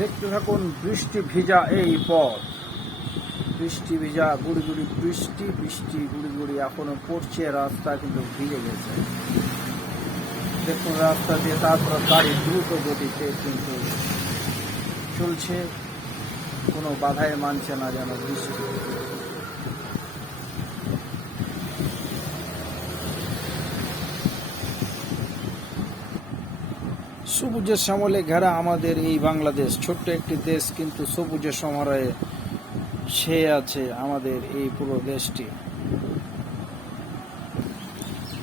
দেখতে থাকুন, বৃষ্টি ভিজা এই পথ। বৃষ্টি ভিজা গুড়ি গুড়ি বৃষ্টি বৃষ্টি গুড়ি গুড়ি এখনও পড়ছে, রাস্তা কিন্তু ভিজে গেছে। দেখুন রাস্তা দিয়ে তারপর গাড়ি দ্রুত গতিতে কিন্তু চলছে। কোনো বাধায় মানছে না যেন বৃষ্টি। সবুজের শ্যামলে ঘেরা আমাদের এই বাংলাদেশ। ছোট্ট একটি দেশ, কিন্তু সবুজের সমারোহে সে আছে আমাদের এই পুরো দেশটি।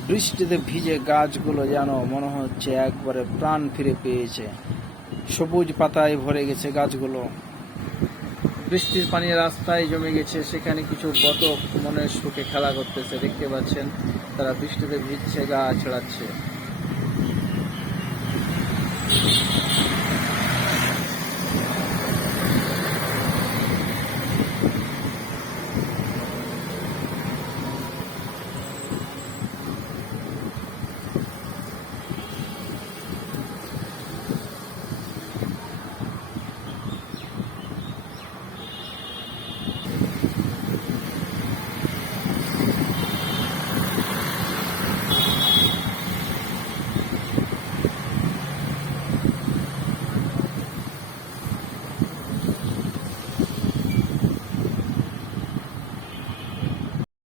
বৃষ্টিতে ভিজে গাছগুলো যেন মনে হচ্ছে একবারে প্রাণ ফিরে পেয়েছে। সবুজ পাতায় ভরে গেছে গাছগুলো। বৃষ্টির পানি রাস্তায় জমে গেছে, সেখানে কিছু বতক মনের সুখে খেলা করতেছে। দেখতে পাচ্ছেন, তারা বৃষ্টিতে ভিজছে, গা ছড়াচ্ছে।